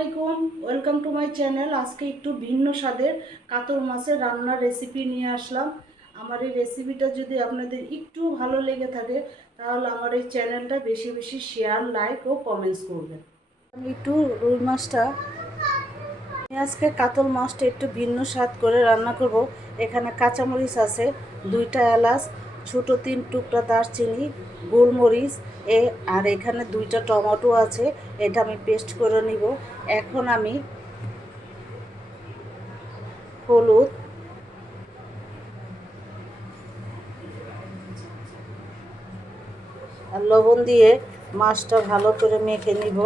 আলাইকুম welcome to my channel আজকে একটু ভিন্ন স্বাদের কাতল মাছের রান্নার রেসিপি নিয়ে আসলাম। আমার এই রেসিপিটা যদি আপনাদের একটু ভালো লেগে থাকে, তাহলে আমার এই চ্যানেলটা বেশি বেশি শেয়ার লাইক ও কমেন্টস করবেন। আমি একটু রুই মাছটা, আমি আজকে কাতল মাছটা একটু ভিন্ন স্বাদ করে রান্না করব। এখানে কাঁচামরিচ আছে, দুইটা এলাচ ছোটো তিন টুকরা দারচিনি, গোলমরিচ, এ, আর এখানে দুইটা টমেটো আছে, এটা আমি পেস্ট করে নিব। এখন আমি হলুদ, আর লবণ দিয়ে মাছটা ভালো করে মেখে নিব।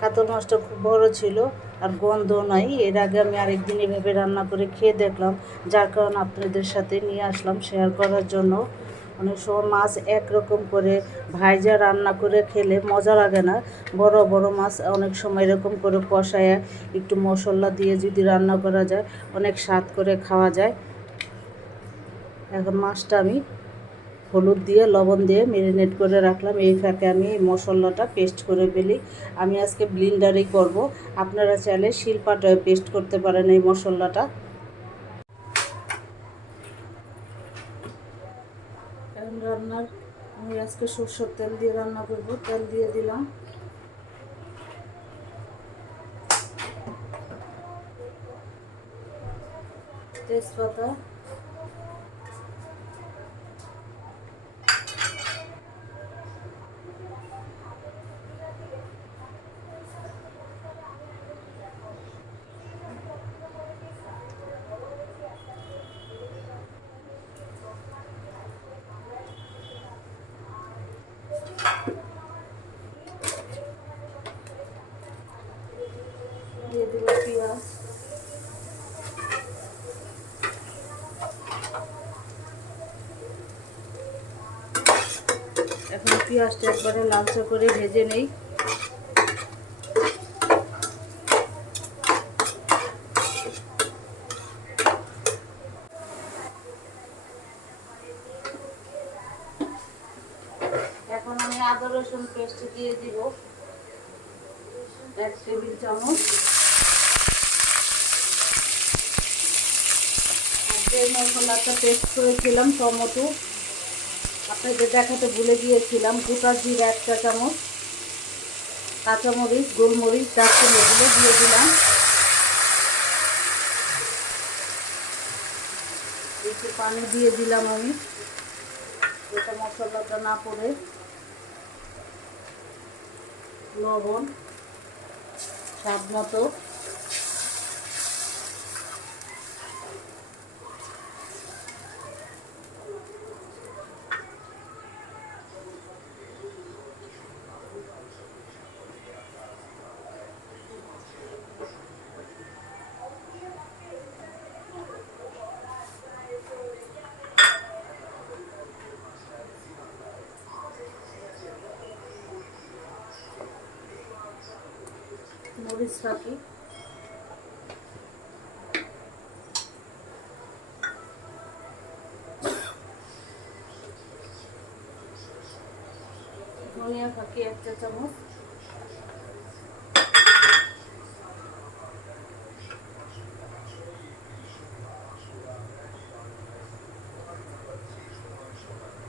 কাতল মাছটা খুব বড় ছিল। আর গন্ধ নাই। এর আগে আমি আরেকদিন এভাবে রান্না করে খেয়ে দেখলাম। যার কারণে আপনাদের সাথে নিয়ে আসলাম শেয়ার করার জন্য। অনেক সময় মাছ একরকম করে ভাইজা রান্না করে খেলে মজা লাগে না। বড় বড় মাছ অনেক সময় এরকম করে কষায়, একটু মশলা দিয়ে যদি রান্না করা যায়, অনেক স্বাদ করে খাওয়া যায়। এখন মাছটা আমি হলুদ দিয়ে, লবণ দিয়ে মেরিনেট করে রাখলাম। এই ফাঁকে আমি মশলাটা পেস্ট করে ফেলি। আমি আজকে ব্লিন্ডারেই করব। আপনারা চাইলে শিলপাটায় পেস্ট করতে পারেন এই মশলাটা। রান্নার, আমি আজকে সরষের তেল দিয়ে রান্না করব। তেল দিয়ে দিলাম। তেজপাতা দিল এখন পেঁয়াজটা একবারে লালচা করে ভেজে নেই। এখন আমি আদা রসুন পেস্ট দিয়ে দিব। এক টেবিল চামচ। যে মশলাটা পেস্ট করেছিলাম টমেটো। আপনাদের দেখাতে ভুলে গিয়েছিলাম, গোটা জিরা একটা চামচ, কাঁচামরিচ, গোলমরিচ, দারচিনি এগুলো দিয়ে দিলাম। একটু পানি দিয়ে দিলাম আমি এটা মশলাটা না পড়ে। লবণ, স্বাদ মতো। মরিচ রাখি। ধনিয়া ফাঁকি একটা চামচ।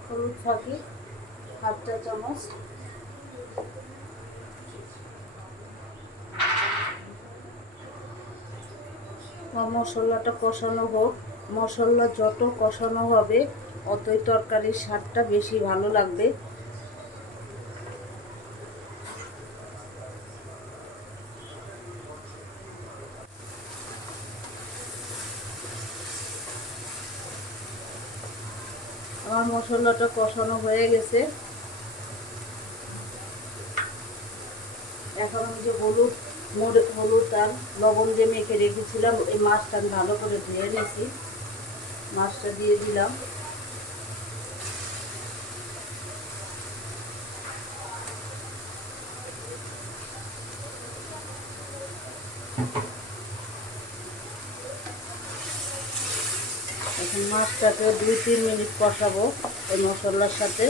হলুদ ফাঁকি হাফ চা চামচ। মশলাটা কষানো হোক, মশলা যত কষানো হবে, অতই তরকারির স্বাদটা বেশি ভালো লাগবে। আমার মশলাটা কষানো হয়ে গেছে। এখন আমি যে হলুদ হলুদ আর লবণ দিয়ে মেখে রেখেছিলাম, এই মাছটা আমি ভালো করে ধুয়ে নিয়েছি। মাছটা দিয়ে দিলাম। এখন মাছটাকে দুই তিন মিনিট কষাবো এই মশলার সাথে।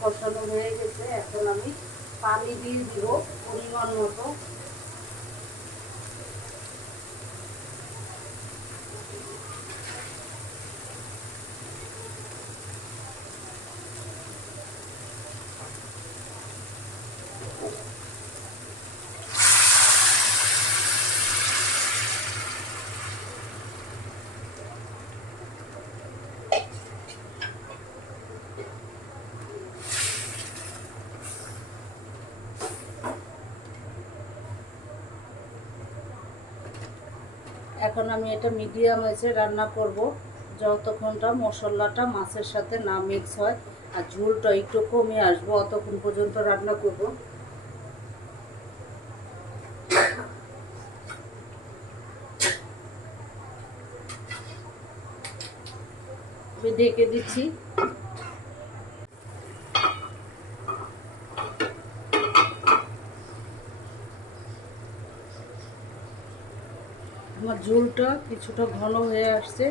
কষানো হয়ে গেছে। এখন আমি পানি দিয়ে দিব পরিমাণ মতো। এখন আমি এটা মিডিয়াম আছে রান্না করব। যতক্ষণটা মশলাটা মাছের সাথে না মিক্স হয় আর ঝোলটা একটু কমে আসব, অতক্ষণ পর্যন্ত রান্না করব। ঢেকে দিচ্ছি। আমার ঝোলটা কিছুটা ঘন হয়ে আসছে।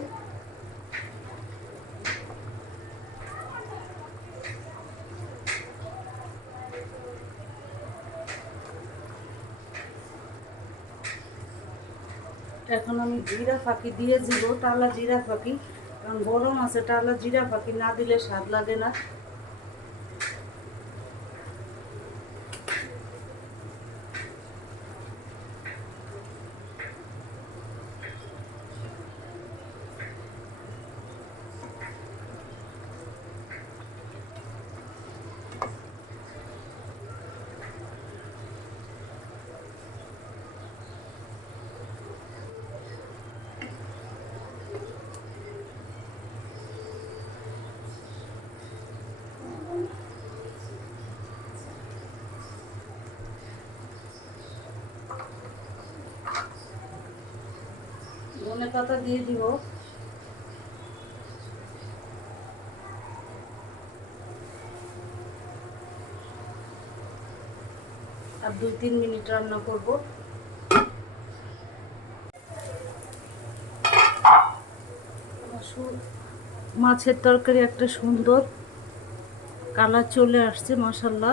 এখন আমি জিরা ফাঁকি দিয়ে দিব, টালা জিরা ফাঁকি। কারণ গরম আছে টালা জিরা ফাঁকি না দিলে স্বাদ লাগে না। ধনে পাতা দিয়ে দিব। আর দুই তিন মিনিট রান্না করব। মাছের তরকারি একটা সুন্দর কালার চলে আসছে মশাল্লা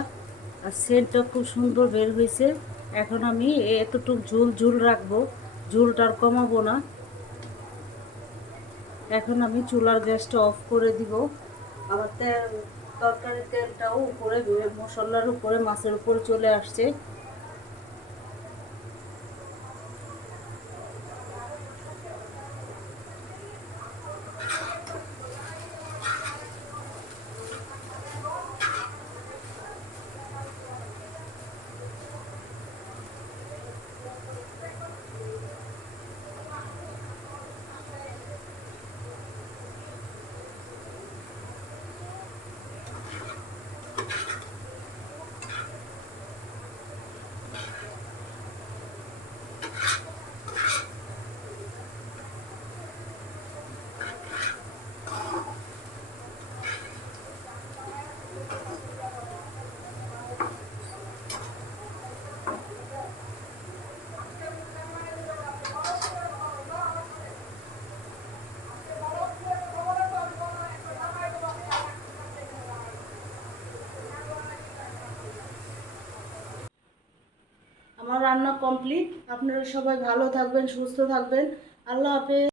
আর সেন্টটা খুব সুন্দর বের হয়েছে। এখন আমি এতটুকু ঝুল ঝুল রাখব। ঝুলটা আর কমাবো না। এখন আমি চুলার গ্যাসটা অফ করে দিব। আবার তেল, তরকারির তেলটাও উপরে, মশলার উপরে, মাছের উপরে চলে আসছে আমার রান্না কমপ্লিট আপনারা সবাই ভালো থাকবেন সুস্থ থাকবেন। আল্লাহ হাফেজ।